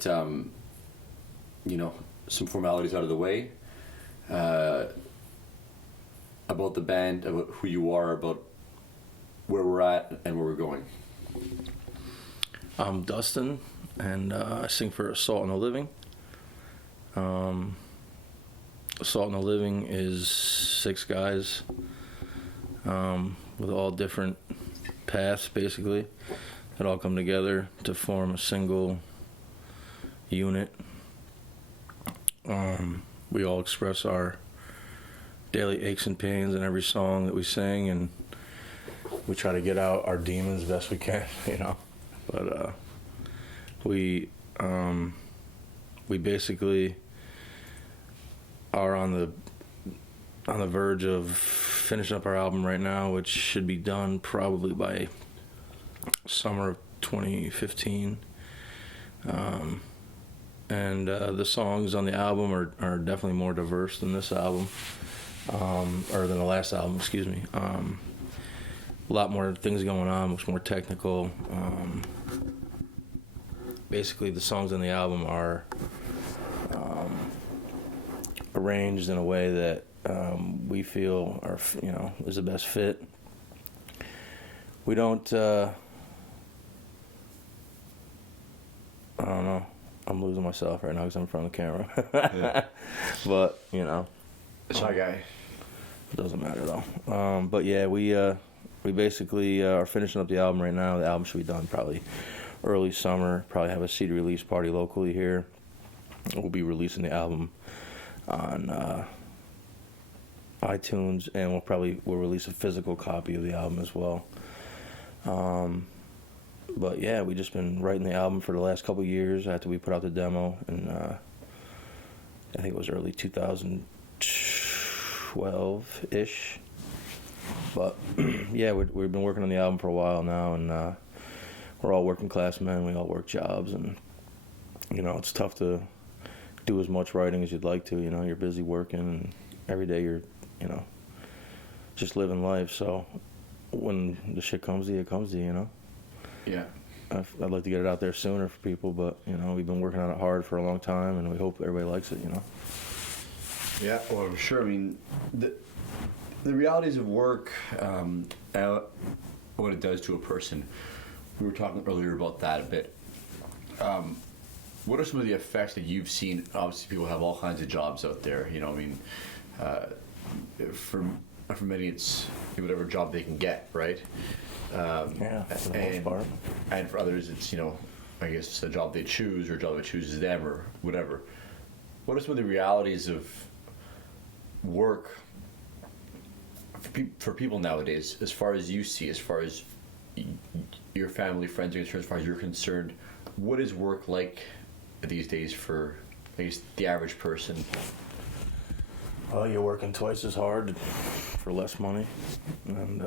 get, some formalities out of the way about the band, about who you are, about where we're at and where we're going. I'm Dustin, and I sing for Assault on the Living. Assault on the Living is 6 guys with all different paths, basically, that all come together to form a single unit. We all express our daily aches and pains in every song that we sing, and we try to get out our demons best we can, But we basically are on the verge of finishing up our album right now, which should be done probably by summer of 2015. And the songs on the album are definitely more diverse than this album, or than the last album, excuse me. A lot more things going on, much more technical. Basically, the songs on the album are arranged in a way that we feel is the best fit. We don't. I don't know. I'm losing myself right now because I'm in front of the camera. Yeah. But Shy guy. It doesn't matter though. But yeah, we basically are finishing up the album right now. The album should be done probably early summer. Probably have a CD release party locally here. We'll be releasing the album on iTunes, and we'll release a physical copy of the album as well. But yeah, we just been writing the album for the last couple of years after we put out the demo, and I think it was early 2012-ish. But yeah, we've been working on the album for a while now, and we're all working class men. We all work jobs, and it's tough to do as much writing as you'd like to. You're busy working, and every day you're just living life. So when the shit comes to you, it comes to you. Yeah. I'd like to get it out there sooner for people, but we've been working on it hard for a long time, and we hope everybody likes it. Yeah, well, I'm sure. I mean, the realities of work, what it does to a person. We were talking earlier about that a bit. What are some of the effects that you've seen? Obviously, people have all kinds of jobs out there. For many, it's whatever job they can get, right? Yeah, for the most part. And for others, it's I guess a job they choose or a job that chooses them or whatever. What are some of the realities of work for people nowadays, as far as you see, as far as your family, friends are concerned, as far as you're concerned? What is work like these days for, I guess, the average person? Well, you're working twice as hard for less money, and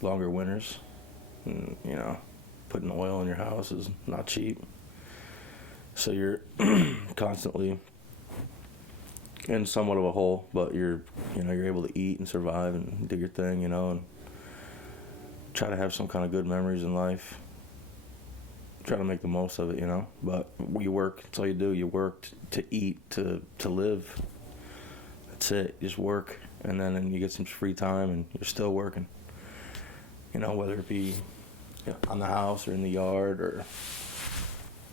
longer winters, and putting oil in your house is not cheap. So you're constantly in somewhat of a hole, but you're able to eat and survive and do your thing, and try to have some kind of good memories in life. Try to make the most of it, But you work. That's all you do. You work to eat, to live. That's it. You just work, and then you get some free time, and you're still working. Whether it be on the house or in the yard or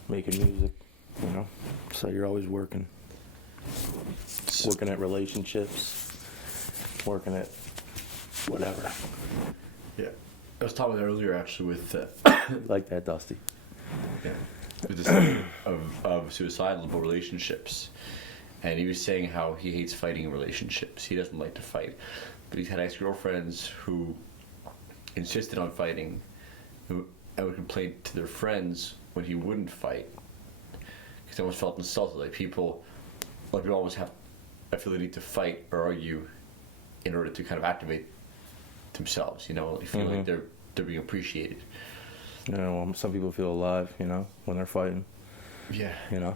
making music, So you're always working. Working at relationships, working at whatever. Yeah. I was talking earlier, actually, with... like that, Dusty. Yeah. With this of suicidal relationships. And he was saying how he hates fighting in relationships. He doesn't like to fight. But he's had ex-girlfriends who insisted on fighting and would complain to their friends when he wouldn't fight. Because they almost felt insulted. Like people almost have, I feel the need to fight or argue in order to kind of activate themselves, They feel like they're being appreciated. Well, some people feel alive, when they're fighting. Yeah. I don't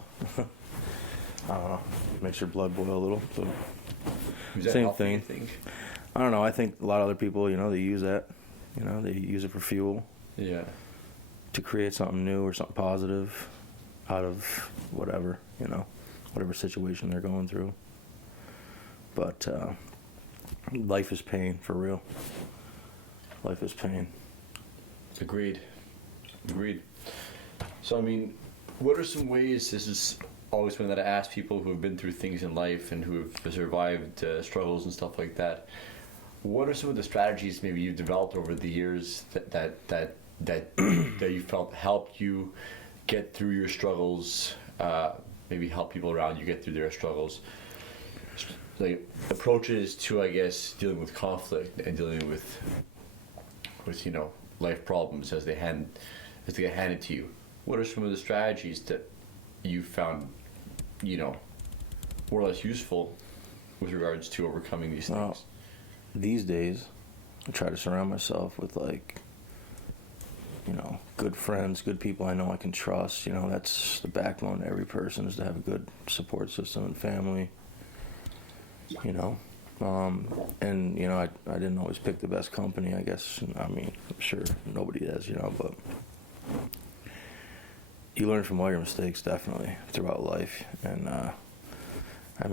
know. Makes your blood boil a little. But same thing. I don't know. I think a lot of other people, they use that. They use it for fuel. Yeah. to create something new or something positive out of whatever, whatever situation they're going through. But life is pain, for real. Life is pain. Agreed. So, I mean, what are some ways, this is always something that I ask people who have been through things in life and who have survived struggles and stuff like that, what are some of the strategies maybe you've developed over the years that you felt helped you get through your struggles, maybe help people around you get through their struggles? Like approaches to, I guess, dealing with conflict and dealing with life problems as they get handed to you. What are some of the strategies that you found, more or less useful with regards to overcoming these things? Well, these days, I try to surround myself with good friends, good people I know I can trust. That's the backbone to every person, is to have a good support system and family. And I didn't always pick the best company, I guess. I mean, I'm sure nobody does, but you learn from all your mistakes, definitely, throughout life. And I've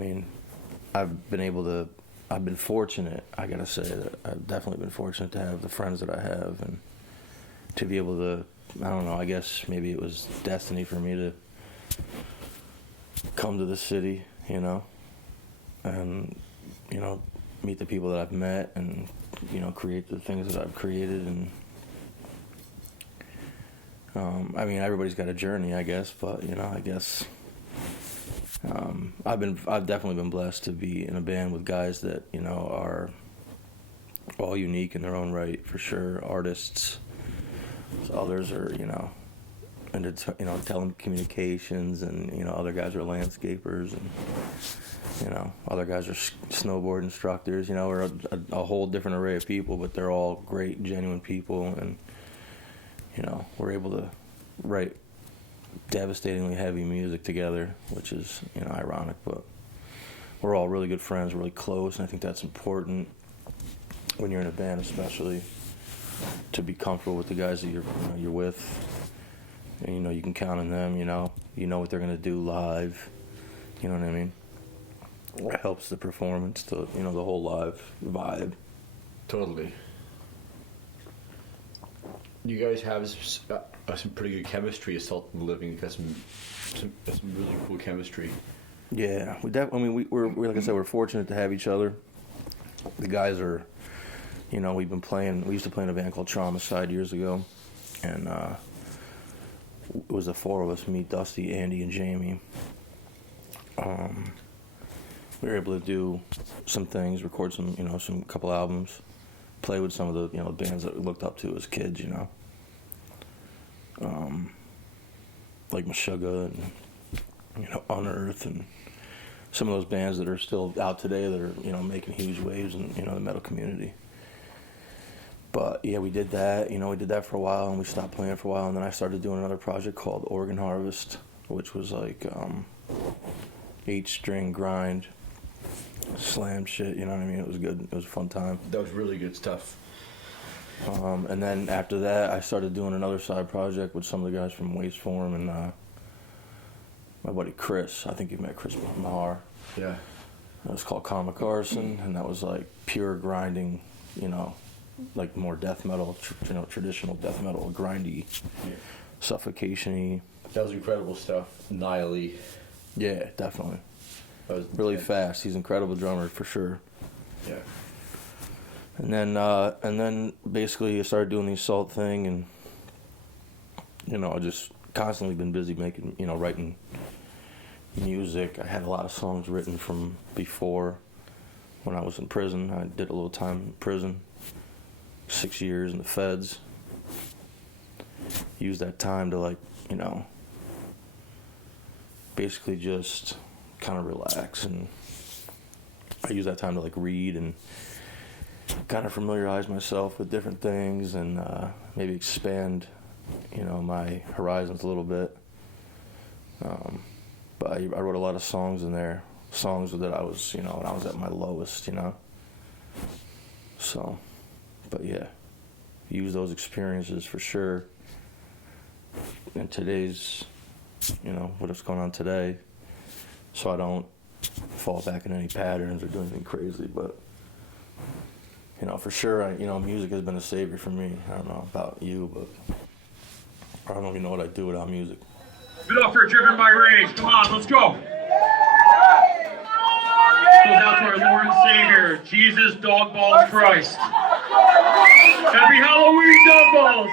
been fortunate, I gotta say, that I've definitely been fortunate to have the friends that I have, and to be able to, I don't know, I guess maybe it was destiny for me to come to the city, and meet the people that I've met, and create the things that I've created. And everybody's got a journey, I guess, but I guess I've definitely been blessed to be in a band with guys that are all unique in their own right, for sure. Artists, others are into telecommunications, and other guys are landscapers, and other guys are snowboard instructors. We're a whole different array of people, but they're all great, genuine people, and we're able to write devastatingly heavy music together, which is ironic, but we're all really good friends, really close, and I think that's important when you're in a band, especially, to be comfortable with the guys that you're with, and you can count on them. You know what they're gonna do live. You know what I mean? It helps the performance, the whole live vibe. Totally. You guys have some pretty good chemistry at Salt and Living. You got some really cool chemistry. Yeah, we're like I said, we're fortunate to have each other. The guys are, we used to play in a band called Traumacide years ago, and it was the four of us, me, Dusty, Andy, and Jamie. We were able to do some things, record some couple albums, play with some of the bands that we looked up to as kids, like Meshuggah and Unearth, and some of those bands that are still out today that are making huge waves in the metal community. But yeah, we did that. We did that for a while, and we stopped playing for a while, and then I started doing another project called Organ Harvest, which was like 8-string grind, slam shit. You know what I mean? It was good. It was a fun time. That was really good stuff. And then after that, I started doing another side project with some of the guys from Waste Form and my buddy Chris. I think you've met Chris Mahar. Yeah. It was called Comic Arson, and that was like pure grinding, like more death metal, traditional death metal, grindy, suffocation-y. That was incredible stuff. Nile-y. Yeah, definitely. That was really fast. He's an incredible drummer for sure. Yeah. And then basically I started doing the Assault thing, and I just constantly been busy making, writing music. I had a lot of songs written from before when I was in prison. I did a little time in prison, 6 years in the feds. Used that time to basically just kind of relax, and I use that time to read and kind of familiarize myself with different things, and maybe expand my horizons a little bit. But I wrote a lot of songs in there, songs that I was when I was at my lowest, so, but yeah, use those experiences for sure in today's, what's going on today, so I don't fall back in any patterns or do anything crazy. But for sure, music has been a savior for me. I don't know about you, but I don't even know what I'd do without music. Get off for Driven by Rage. Come on, let's go. Goes out to our Lord and Savior, Jesus Dogballs Christ. Happy Halloween, Dogballs!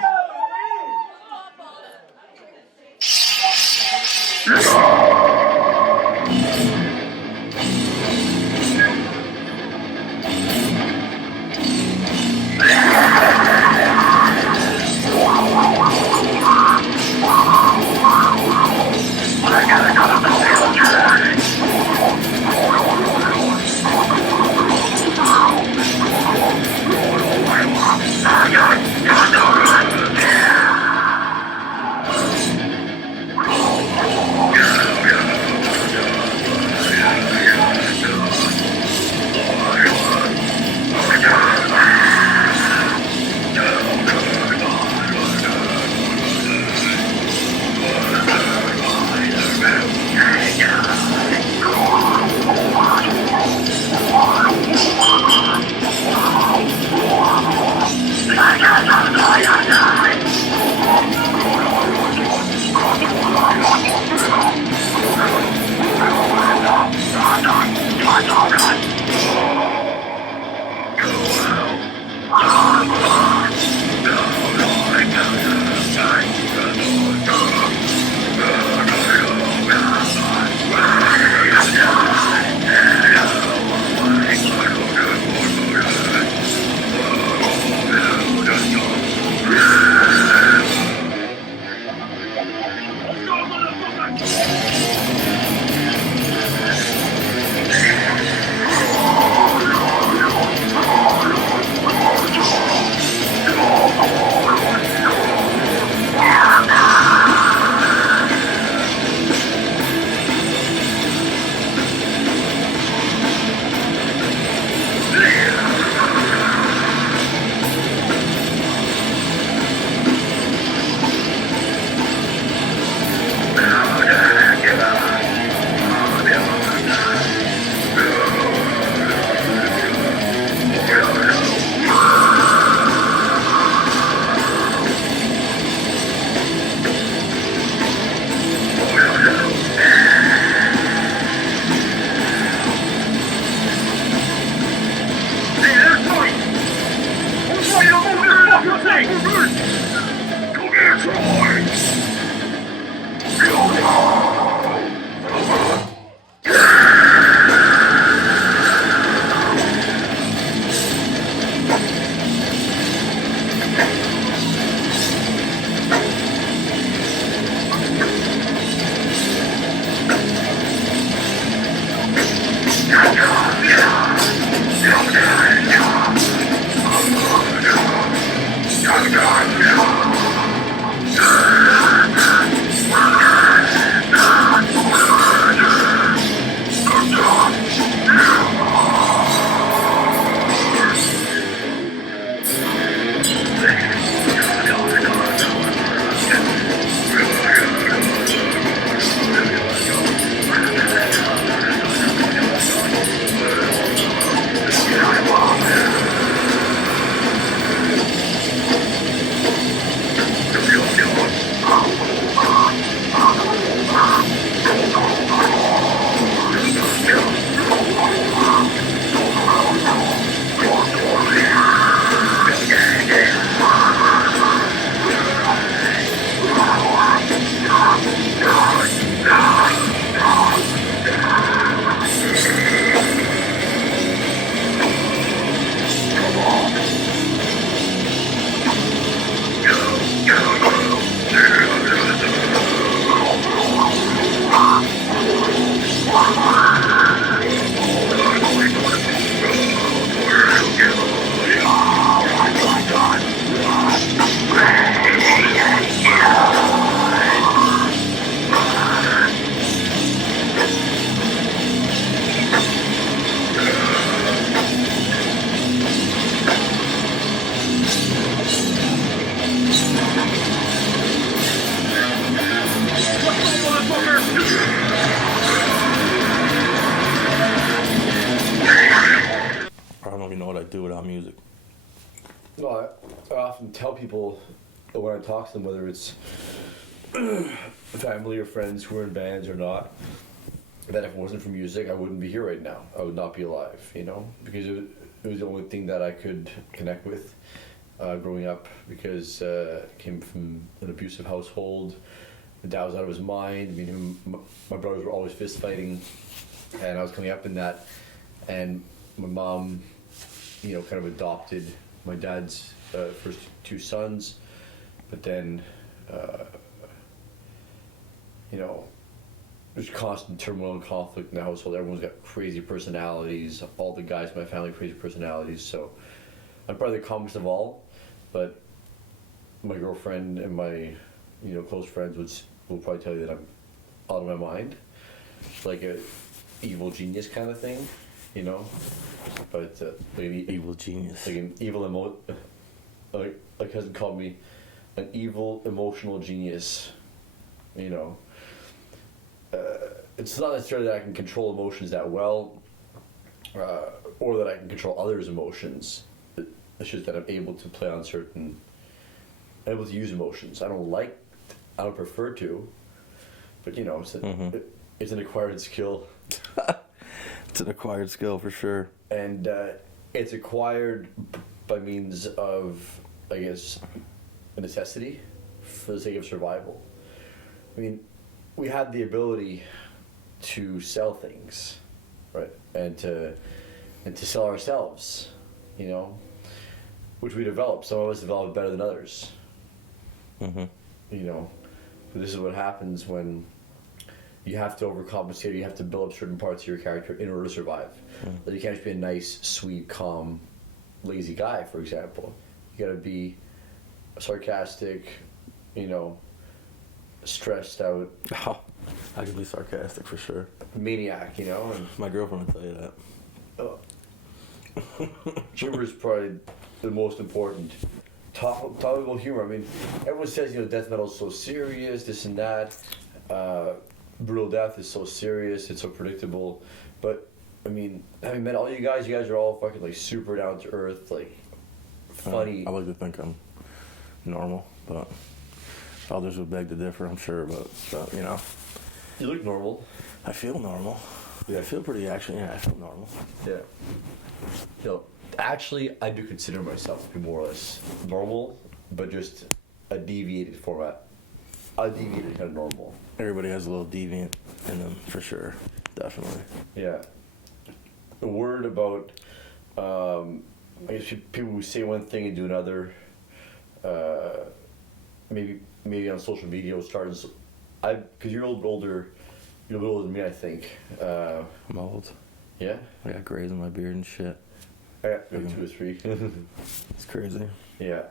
what I'd do without music. Well, I often tell people when I talk to them, whether it's family or friends who are in bands or not, that if it wasn't for music, I wouldn't be here right now. I would not be alive, you know, because it was the only thing that I could connect with growing up, because I came from an abusive household. My dad was out of his mind. I mean, my brothers were always fist fighting, and I was coming up in that. And my mom, you know, kind of adopted my dad's first two sons, but then, you know, there's constant turmoil and conflict in the household. Everyone's got crazy personalities. All the guys in my family have crazy personalities. So I'm probably the calmest of all, but my girlfriend and my, you know, close friends will probably tell you that I'm out of my mind, like a evil genius kind of thing, you know. But like an Evil genius. like an evil like a cousin called me an evil emotional genius, you know. It's not necessarily that I can control emotions that well, or that I can control others' emotions. It's just that I'm able to play on able to use emotions. I don't prefer to, but you know, it's an acquired skill. It's an acquired skill for sure. And it's acquired by means of, I guess, a necessity for the sake of survival. I mean, we had the ability to sell things, right, and to sell ourselves, you know, which we developed. Some of us developed better than others. Mm-hmm. You know, but this is what happens when you have to overcompensate. You have to build up certain parts of your character in order to survive. Like, you can't just be a nice, sweet, calm, lazy guy, for example. You gotta be sarcastic, you know, stressed out. Oh, I can be sarcastic for sure. Maniac, you know. And My girlfriend will tell you that. humor is probably the most important. Topical humor. I mean, everyone says, you know, death metal is so serious, this and that. Brutal death is so serious, it's so predictable. But I mean, having met all you guys are all fucking like super down to earth, like funny. I like to think I'm normal, but others would beg to differ, I'm sure. But you know, You look normal. I feel normal. Yeah. I feel pretty. Actually, yeah, I feel normal. Yeah. You know, actually, I do consider myself to be more or less normal, but just a deviated format. A deviated kind of normal. Everybody has a little deviant in them, for sure. Definitely. Yeah. A word about, I guess people who say one thing and do another. Maybe on social media will start as, because you're a little bit older. You're a little older than me, I think. I'm old. Yeah. I got grays in my beard and shit. I got maybe 2 or 3. It's crazy. Yeah.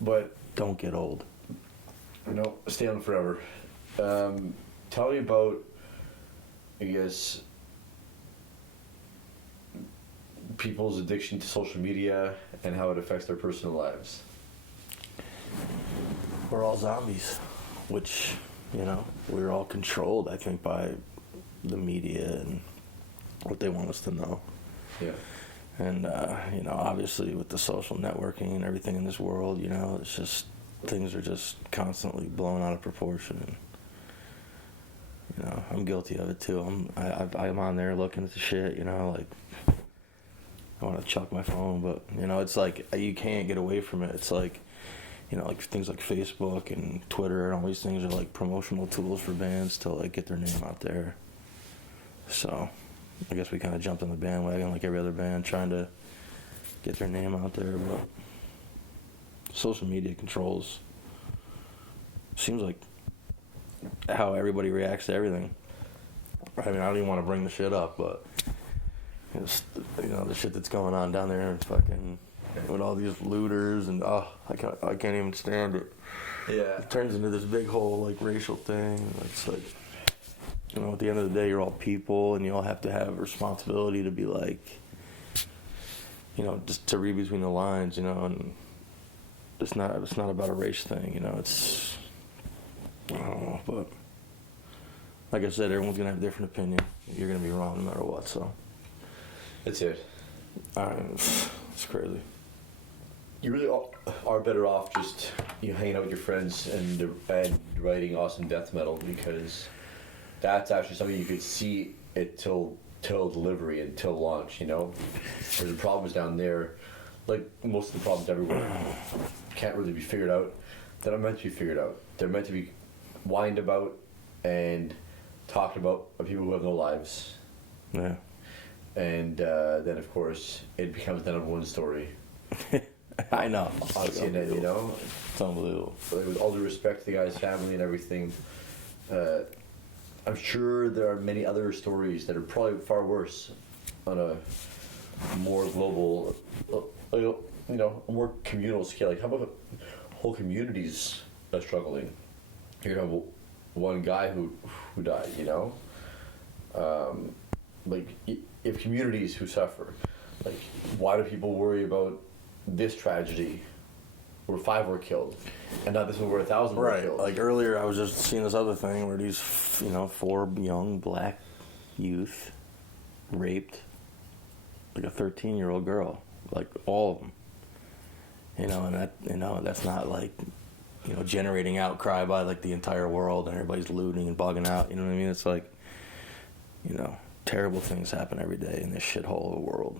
But Don't get old. no, stay on forever. Tell me about, I guess, people's addiction to social media and how it affects their personal lives. We're all zombies, which, you know, we're all controlled, I think, by the media and what they want us to know. Yeah. And, you know, obviously with the social networking and everything in this world, you know, it's just, things are just constantly blown out of proportion. And, you know, I'm guilty of it too. I'm on there looking at the shit, you know, like, I want to chuck my phone, but, you know, it's like, you can't get away from it. It's like, you know, like things like Facebook and Twitter and all these things are like promotional tools for bands to like get their name out there. So I guess we kind of jumped on the bandwagon like every other band trying to get their name out there, but social media controls, seems like, how everybody reacts to everything. I mean, I don't even want to bring the shit up, but it's, you know, the shit that's going on down there and fucking with all these looters and I can't even stand it. Yeah. It turns into this big whole like racial thing. It's like, you know, at the end of the day, you're all people and you all have to have a responsibility to be like, you know, just to read between the lines, you know, and it's not about a race thing, you know. It's, I don't know, but like I said, everyone's gonna have a different opinion. You're gonna be wrong no matter what. So That's it. It's crazy. You really are better off just hanging out with your friends and writing awesome death metal, because that's actually something you could see it till delivery and till launch. Where the problems down there, like most of the problems everywhere, can't really be figured out. They're not meant to be figured out. They're meant to be whined about and talked about by people who have no lives. Yeah. And then, of course, it becomes the number one story. I know. On CNN, It's unbelievable. But with all due respect to the guy's family and everything, I'm sure there are many other stories that are probably far worse on a more global, a more communal scale. Like, how about whole communities are struggling? You know, one guy who died, like, if communities who suffer, like, why do people worry about this tragedy where 5 were killed and not this one where 1,000 were killed? Like earlier I was just seeing this other thing where these 4 young black youth raped like a 13-year-old girl, like all of them, and that's not like generating outcry by like the entire world and everybody's looting and bugging out, you know what I mean? It's like, terrible things happen every day in this shithole of a world,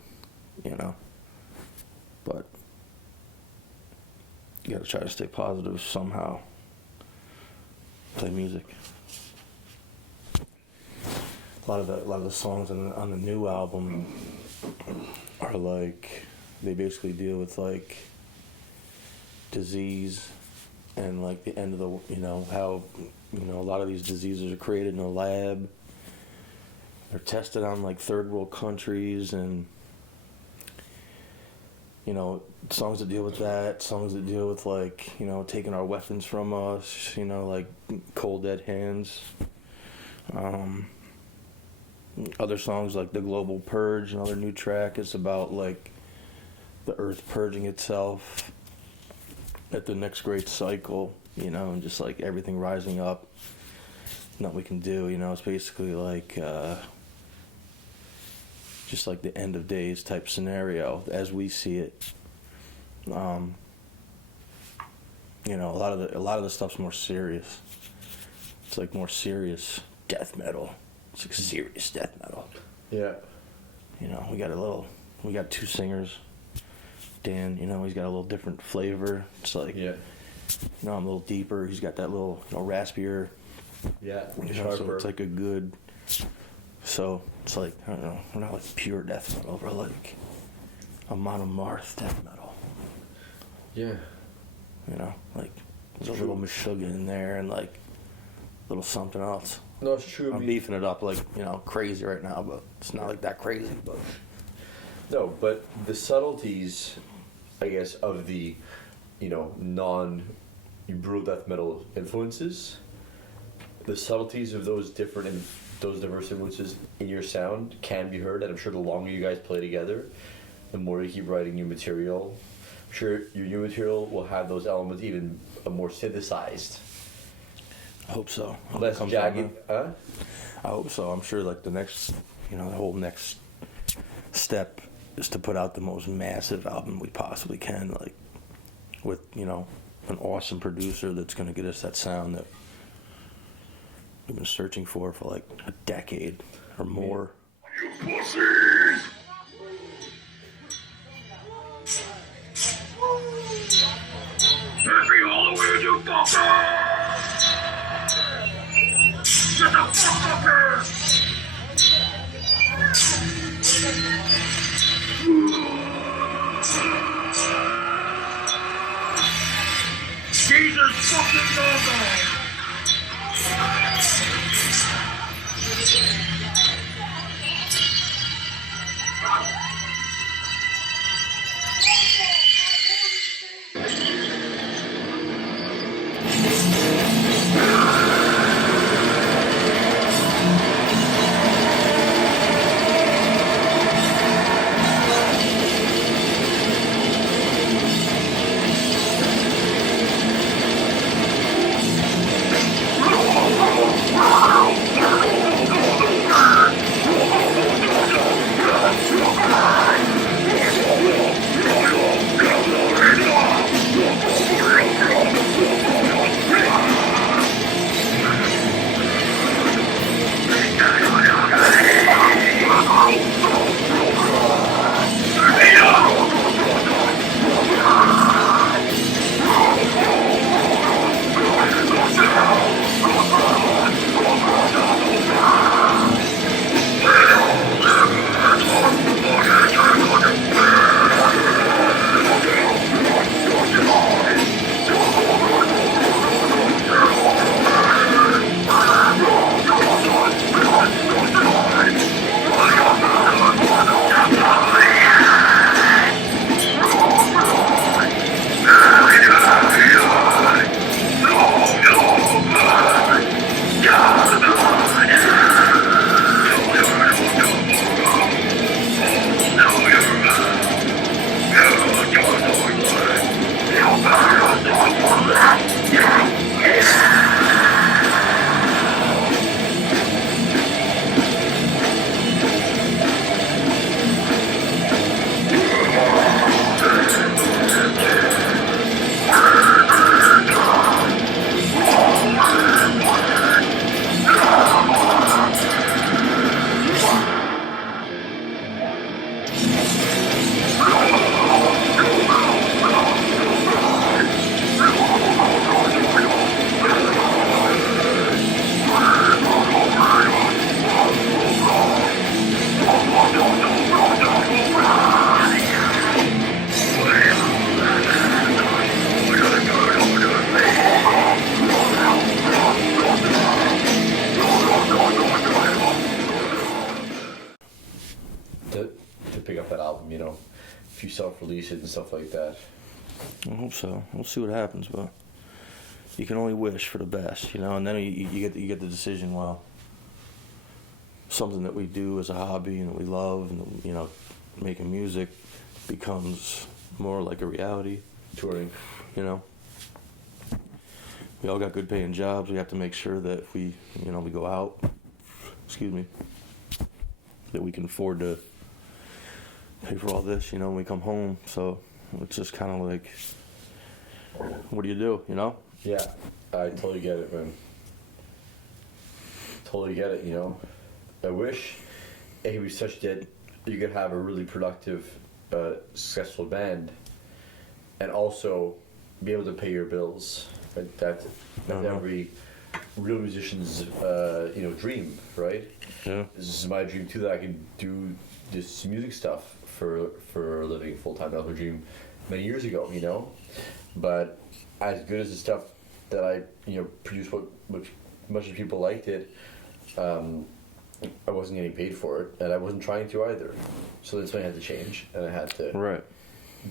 but you gotta try to stay positive somehow. Play music. A lot of the songs on the new album are like, they basically deal with like disease and like the end of the how a lot of these diseases are created in a lab. They're tested on like third world countries, and songs that deal with that, songs that deal with like, taking our weapons from us, like Cold Dead Hands. Other songs like The Global Purge, another new track, is about like the earth purging itself at the next great cycle, and just like everything rising up, nothing we can do, it's basically like just like the end of days type scenario as we see it. A lot of the stuff's more serious. It's like more serious death metal. It's like serious death metal. Yeah. We got 2 singers. Dan, he's got a little different flavor. It's like, yeah. I'm a little deeper. He's got that little, raspier. Yeah. So it's like a good. So it's like, I don't know, we're not like pure death metal, we're like a monomarth death metal. Yeah. Like there's a little Meshuggah in there and like a little something else. No, it's true. I'm beefing it up like, crazy right now, but it's not like that crazy. But no, but the subtleties, I guess, of the, non-brutal death metal influences, the subtleties of those diverse influences in your sound can be heard, and I'm sure the longer you guys play together, the more you keep writing new material, I'm sure your new material will have those elements even more synthesized. I hope so. Less jagged. I hope so. I'm sure like the next, the whole next step is to put out the most massive album we possibly can, like with, an awesome producer that's going to get us that sound that we've been searching for like a decade or more. You pussies! Happy Halloween, you fuckers! Get the fuck up here! Jesus fucking doggone! self-release it and stuff like that. I hope so. We'll see what happens, but you can only wish for the best, you know. And then you get the decision. Well, something that we do as a hobby and that we love, and you know, making music becomes more like a reality. Touring. You know, we all got good paying jobs. We have to make sure that if we, you know, we go out, excuse me, that we can afford to pay for all this, you know, when we come home. So it's just kind of like, what do, you know? Yeah, I totally get it, man. Totally get it, you know. I wish it could be such that you could have a really productive, successful band and also be able to pay your bills. That's every real musician's, you know, dream, right? Yeah. This is my dream too, that I can do this music stuff for a living full time. That was my dream many years ago, you know. But as good as the stuff that I, you know, produced, which much as people liked it, I wasn't getting paid for it, and I wasn't trying to either. So that's when I had to change, and I had to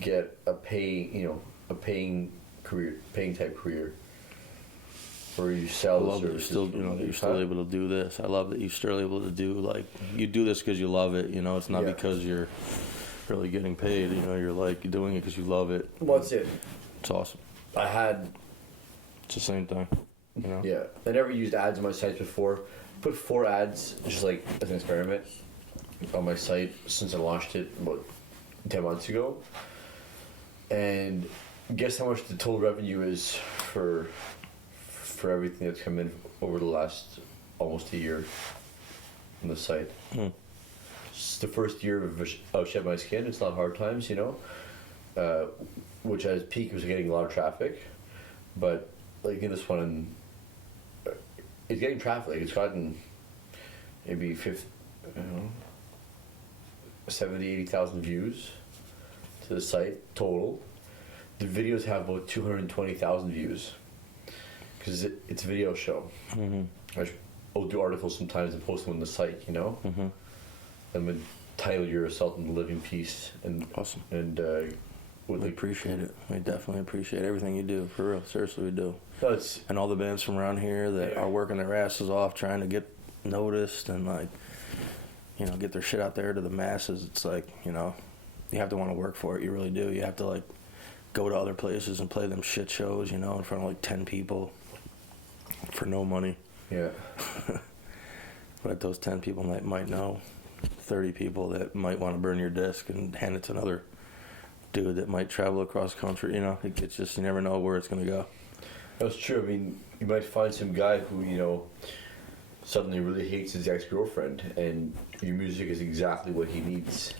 get a paying type career, where you sell. I love that you're still, you know, that you're still able to do this. I love that you're still able to do, like, you do this because you love it. You know, it's not because you're really getting paid. You know, you're doing it because you love it. Well, that's it. It's awesome. It's the same thing. You know? Yeah, I never used ads on my sites before. Put 4 ads just like as an experiment on my site since I launched it about 10 months ago. And guess how much the total revenue is for everything that's come in over the last almost a year on the site. It's the first year of Shed My Skin. It's not hard times, you know, which at its peak was getting a lot of traffic, but like in this one, it's getting traffic. Like, it's gotten maybe 80,000 views to the site total. The videos have about 220,000 views because it's a video show. I'll do articles sometimes and post them on the site, you know. And would title your Assault on the Living Piece. And awesome. And we appreciate it. We definitely appreciate everything you do. For real, seriously, we do. That's, and all the bands from around here that are working their asses off trying to get noticed and, like, you know, get their shit out there to the masses. It's like, you know, you have to want to work for it. You really do. You have to, like, go to other places and play them shit shows, you know, in front of like 10 people for no money. Yeah. But those 10 people might know 30 people that might want to burn your disc and hand it to another dude that might travel across country. You know, it's just, you never know where it's going to go. That's true. I mean, you might find some guy who, you know, suddenly really hates his ex-girlfriend, and your music is exactly what he needs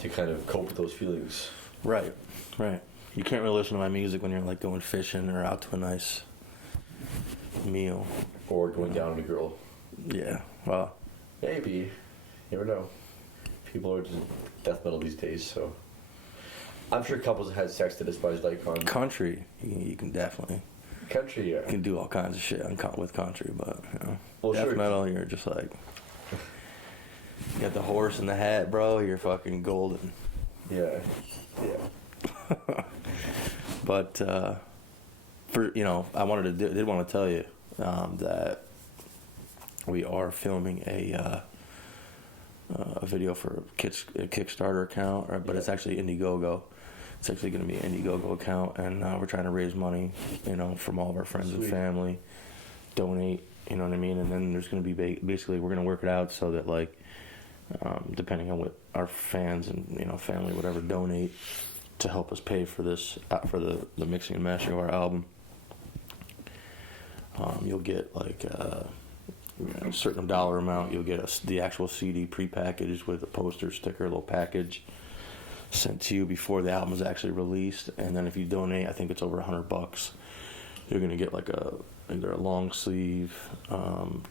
to kind of cope with those feelings. Right. You can't really listen to my music when you're, like, going fishing or out to a nice meal. Or going down on a girl. Yeah, well. Maybe. You never know. People are just death metal these days, so. I'm sure couples have had sex to despise icon. Country, you can definitely. Country, yeah. You can do all kinds of shit with country, but, you know. Well, death sure. metal, you're just like, you got the horse and the hat, bro, you're fucking golden. Yeah. But, for, you know, did want to tell you that we are filming a video for a Kickstarter account, but it's actually Indiegogo. It's actually going to be an Indiegogo account, and we're trying to raise money, you know, from all of our friends and family, donate, you know what I mean? And then there's going to be basically, we're going to work it out so that, like, depending on what our fans and, you know, family, whatever, donate to help us pay for this, for the mixing and mastering of our album. You'll get, like, a certain dollar amount. You'll get the actual CD prepackaged with a poster, sticker, little package sent to you before the album is actually released. And then if you donate, I think it's over $100, you're gonna get like either a long sleeve,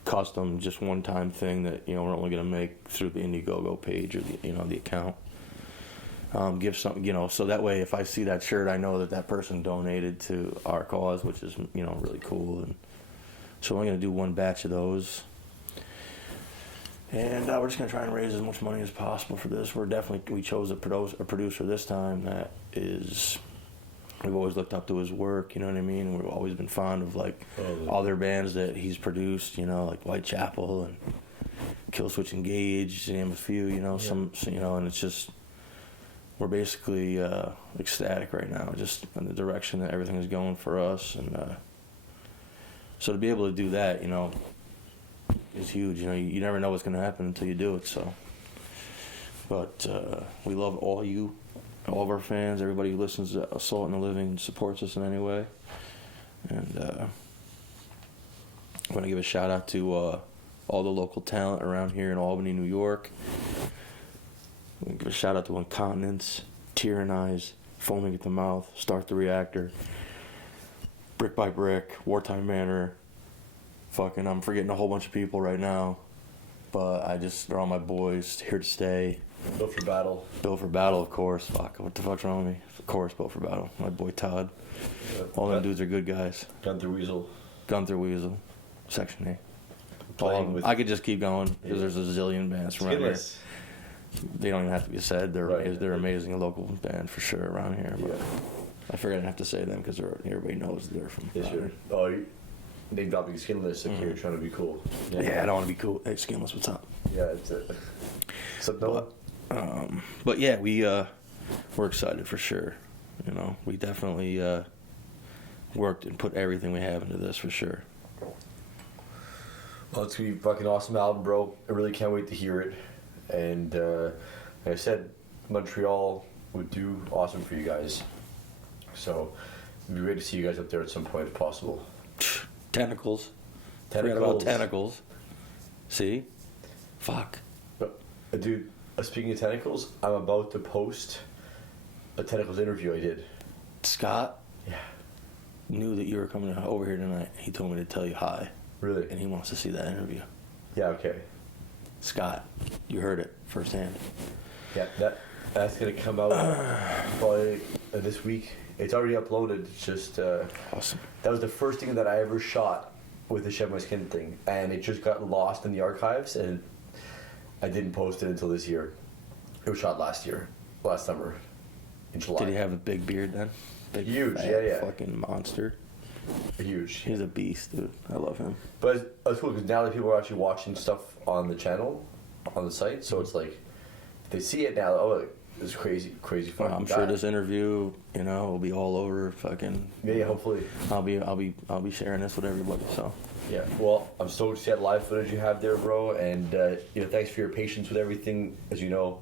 custom, just one-time thing that, you know, we're only gonna make through the Indiegogo page or the, you know, the account. Give something, you know, so that way if I see that shirt, I know that person donated to our cause, which is, you know, really cool. And so I'm going to do one batch of those. And we're just gonna try and raise as much money as possible for this. We chose a producer this time that is. We've always looked up to his work, you know what I mean? We've always been fond of like other bands that he's produced, you know, like Whitechapel and Killswitch Engage, to name a few, you know, and it's just we're basically ecstatic right now, just in the direction that everything is going for us, and so to be able to do that, you know, is huge. You know, you never know what's going to happen until you do it. So, but we love all of our fans, everybody who listens to Assault on the Living and supports us in any way. And I want to give a shout out to all the local talent around here in Albany, New York. I want to give a shout out to Incontinence, Tyrannize, Foaming at the Mouth, Start the Reactor, Brick by Brick, Wartime Manor. Fucking, I'm forgetting a whole bunch of people right now, but they're all my boys, here to stay. Built for Battle. Built for Battle, of course. Fuck, what the fuck's wrong with me? Of course, Built for Battle. My boy Todd. All them dudes are good guys. Gunther Weasel. Section A. All of them. I could just keep going because there's a zillion bands from around here. They don't even have to be said. They're amazing, a local band for sure around here. But I figured I didn't have to say them because everybody knows they're from. Yeah, sure. Oh, they dropping Skinless like you're trying to be cool. Yeah, I don't want to be cool. Hey, Skinless, what's up? Yeah, that's it. What's up, Noah? But yeah, we're excited for sure. You know, we definitely worked and put everything we have into this for sure. Well, it's gonna be a fucking awesome album, bro. I really can't wait to hear it. And like I said, Montreal would do awesome for you guys. So it'd be great to see you guys up there at some point if possible. Tentacles. Forget about Tentacles. See? Fuck. But, dude, speaking of Tentacles, I'm about to post a Tentacles interview I did. Scott? Yeah. Knew that you were coming over here tonight. He told me to tell you hi. Really? And he wants to see that interview. Yeah, okay. Scott, you heard it firsthand. Yeah, that's going to come out probably this week. It's already uploaded. It's just awesome. That was the first thing that I ever shot with the Shed My Skin thing, and it just got lost in the archives, and I didn't post it until this year. It was shot last summer, in July. Did he have a big beard then? Big, huge, fat, yeah. Fucking monster. Huge. He's a beast, dude. I love him. But it's cool because now that people are actually watching stuff on the channel, on the site, so it's like they see it now. Oh, it's crazy fun. I'm sure this interview, you know, will be all over fucking. Yeah, hopefully. I'll be sharing this with everybody. So. Yeah. Well, I'm stoked to see that live footage you have there, bro. And thanks for your patience with everything. As you know,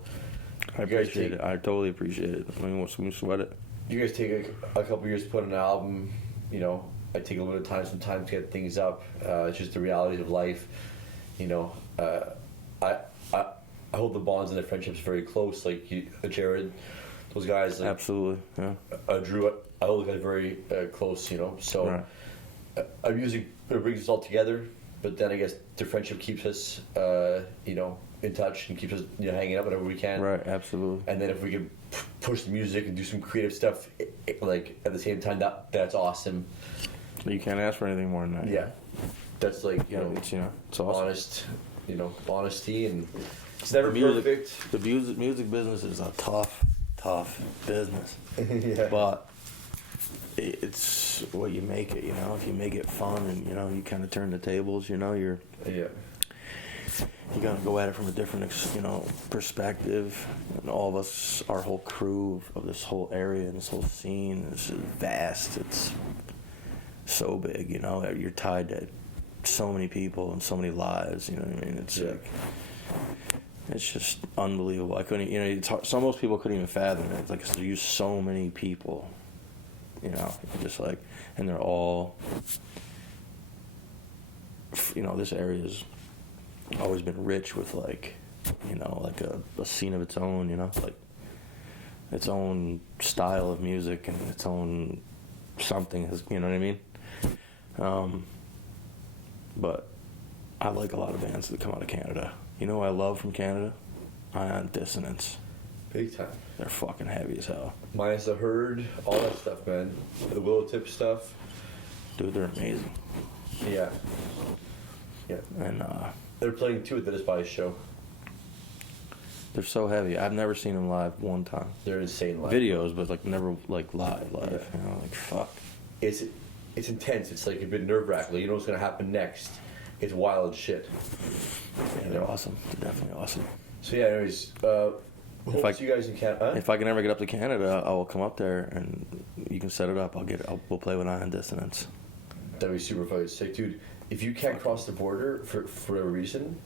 I appreciate it. I totally appreciate it. I mean, we sweat it. You guys take a couple years to put an album. You know, I take a little bit of time sometimes to get things up. It's just the realities of life. You know, I hold the bonds and the friendships very close. Like Jared, those guys. Like, absolutely. Yeah. Drew, I hold the guys very close. You know, so our music brings us all together. But then I guess the friendship keeps us, in touch and keeps us, hanging out whenever we can. Right. Absolutely. And then if we can push the music and do some creative stuff, like at the same time, that's awesome. You can't ask for anything more than that. Yeah. That's like it's awesome. Honest, honesty, and it's never perfect. The music business is a tough business. Yeah. But it's what you make it. If you make it fun and you kind of turn the tables. You're gonna go at it from a different perspective. And all of us, our whole crew of this whole area and this whole scene is vast. It's so big. You're tied to so many people and so many lives. You know what I mean? It's like, it's just unbelievable. I couldn't. It's hard, most people couldn't even fathom it. It's like there's so many people. Just like, and they're all. This area's always been rich with like a scene of its own. Like its own style of music and its own something. You know what I mean? But I like a lot of bands that come out of Canada. You know what I love from Canada? Ion Dissonance. Big time. They're fucking heavy as hell. Minus the Herd, all that stuff, man. The Willow Tip stuff. Dude, they're amazing. Yeah. Yeah. And They're playing 2 at the Despise show. They're so heavy. I've never seen them live one time. They're insane live. Videos, but like never like live. Yeah. You know, like fuck. It's intense. It's like a bit nerve-wracking. You know what's gonna happen next. It's wild shit. Yeah, they're awesome. They're definitely awesome. So yeah, anyways, hope to see you guys in Canada. If I can ever get up to Canada, I will come up there and you can set it up. We'll play with Ion Dissonance. That'd be super fucking sick, dude. If you can't cross the border for a reason,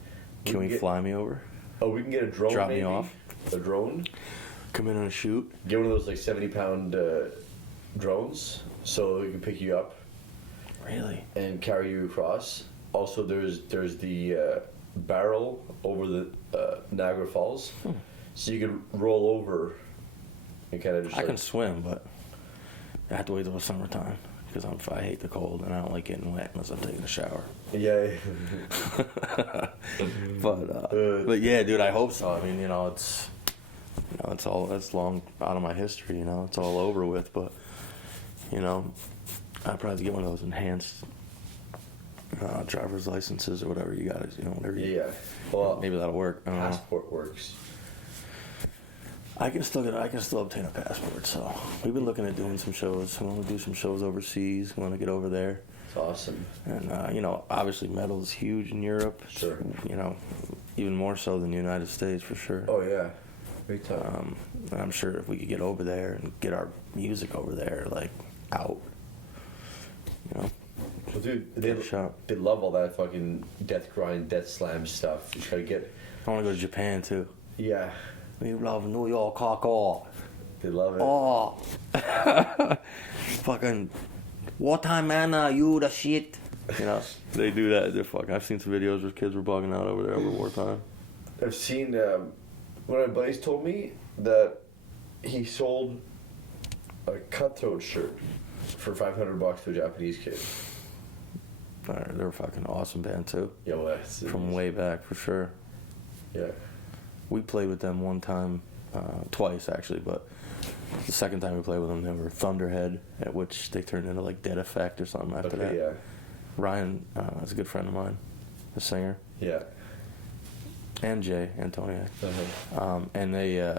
Can we fly me over? Oh, we can get a drone. Drop maybe. me off. A drone. Come in on a shoot. Get one of those like 70-pound drones, so we can pick you up. Really? And carry you across. Also, there's the barrel over the Niagara Falls, so you can roll over and kind of just. I can swim, but I have to wait till the summertime because I hate the cold and I don't like getting wet unless I'm taking a shower. Yeah. But yeah, dude, I hope so. I mean, it's that's long out of my history. It's all over with. But I'd probably have to get one of those enhanced driver's licenses or whatever you got. Whatever. Yeah. Well, maybe that'll work. I don't know. Passport works. I can still obtain a passport. So we've been looking at doing some shows. We want to do some shows overseas. We want to get over there. It's awesome. And obviously metal is huge in Europe. Sure. Even more so than the United States for sure. Oh yeah, big time. And I'm sure if we could get over there and get our music over there, like out, Well, dude, they love all that fucking death grind, death slam stuff. You try to get. I want to go to Japan too. Yeah. We love New York hardcore. They love it. Oh, fucking wartime man, you the shit. They do that. They're fucking. I've seen some videos where kids were bugging out over there over wartime. I've seen one of my buddies told me that he sold a Cutthroat shirt for $500 to a Japanese kid. They're a fucking awesome band too. Yeah, well, that's from way back for sure. Yeah. We played with them one time, twice actually, but the second time we played with them, they were Thunderhead, at which they turned into like Dead Effect or something after that. Yeah. Ryan is a good friend of mine, the singer. Yeah. And Jay Antoniak. Uh-huh. And they, I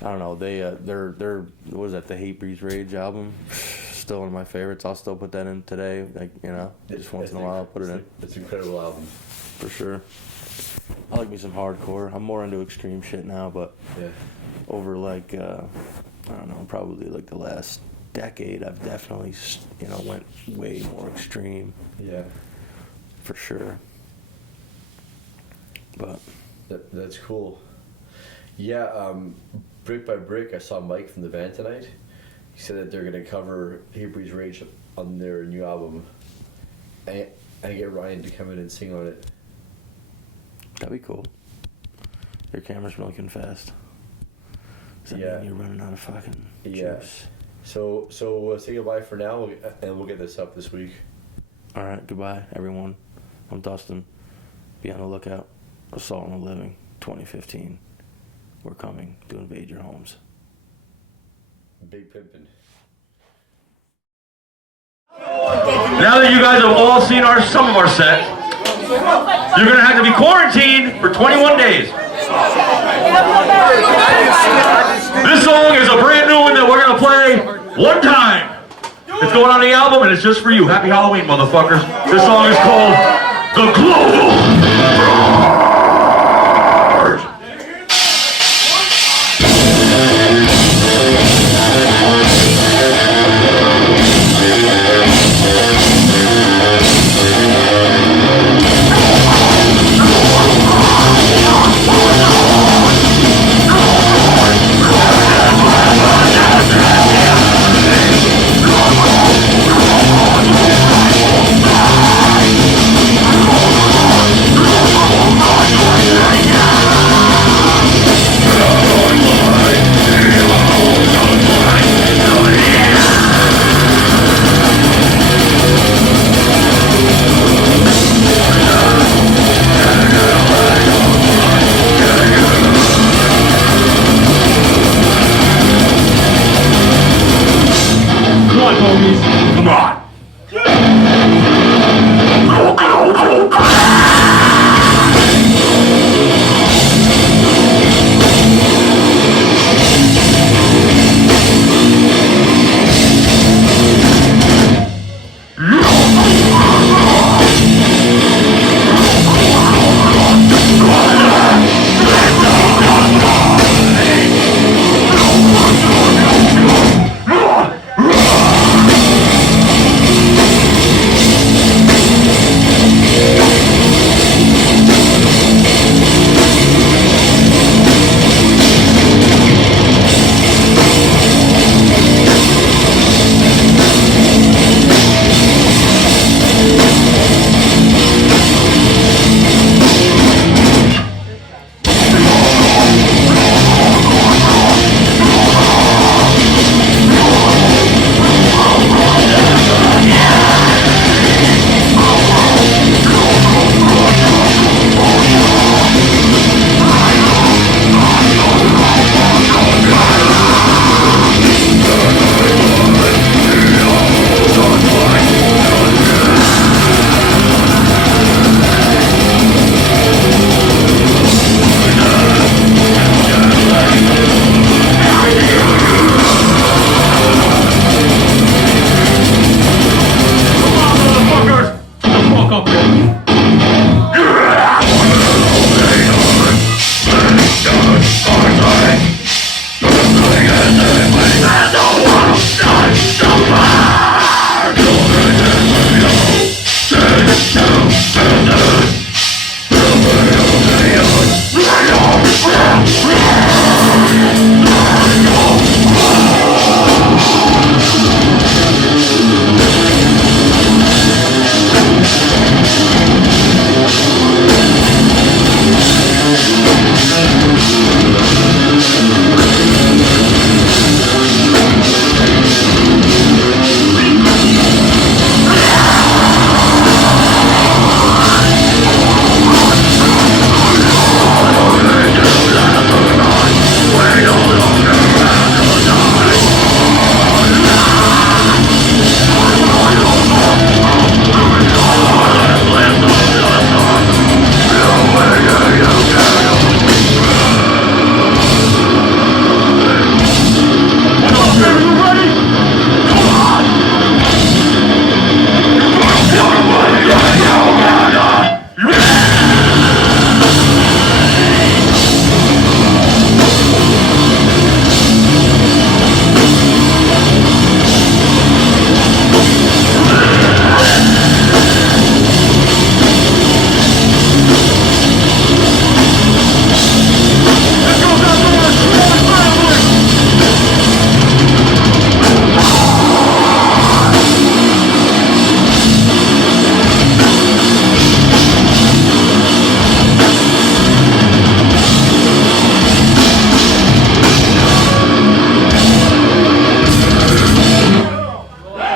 don't know, they're what is that? The Hatebreeds Rage album, still one of my favorites. I'll still put that in today. Just once in a while, I'll put it in. It's an incredible album. For sure. I like me some hardcore. I'm more into extreme shit now, but over I don't know, probably like the last decade, I've definitely went way more extreme. Yeah. For sure. But that's cool. Yeah. Brick by Brick, I saw Mike from the band tonight. He said that they're gonna cover Hatebreeds Rage on their new album, and get Ryan to come in and sing on it. That'd be cool. Your camera's blinking fast. Does that mean you're running out of fucking juice? So say goodbye for now, and we'll get this up this week. All right, goodbye, everyone. I'm Dustin. Be on the lookout. Assault on the Living, 2015. We're coming to invade your homes. Big pimpin'. Now that you guys have all seen some of our set, you're going to have to be quarantined for 21 days. This song is a brand new one that we're going to play one time. It's going on the album and it's just for you. Happy Halloween, motherfuckers. This song is called The Global.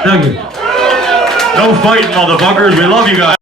Thank you. No fighting, motherfuckers. We love you guys.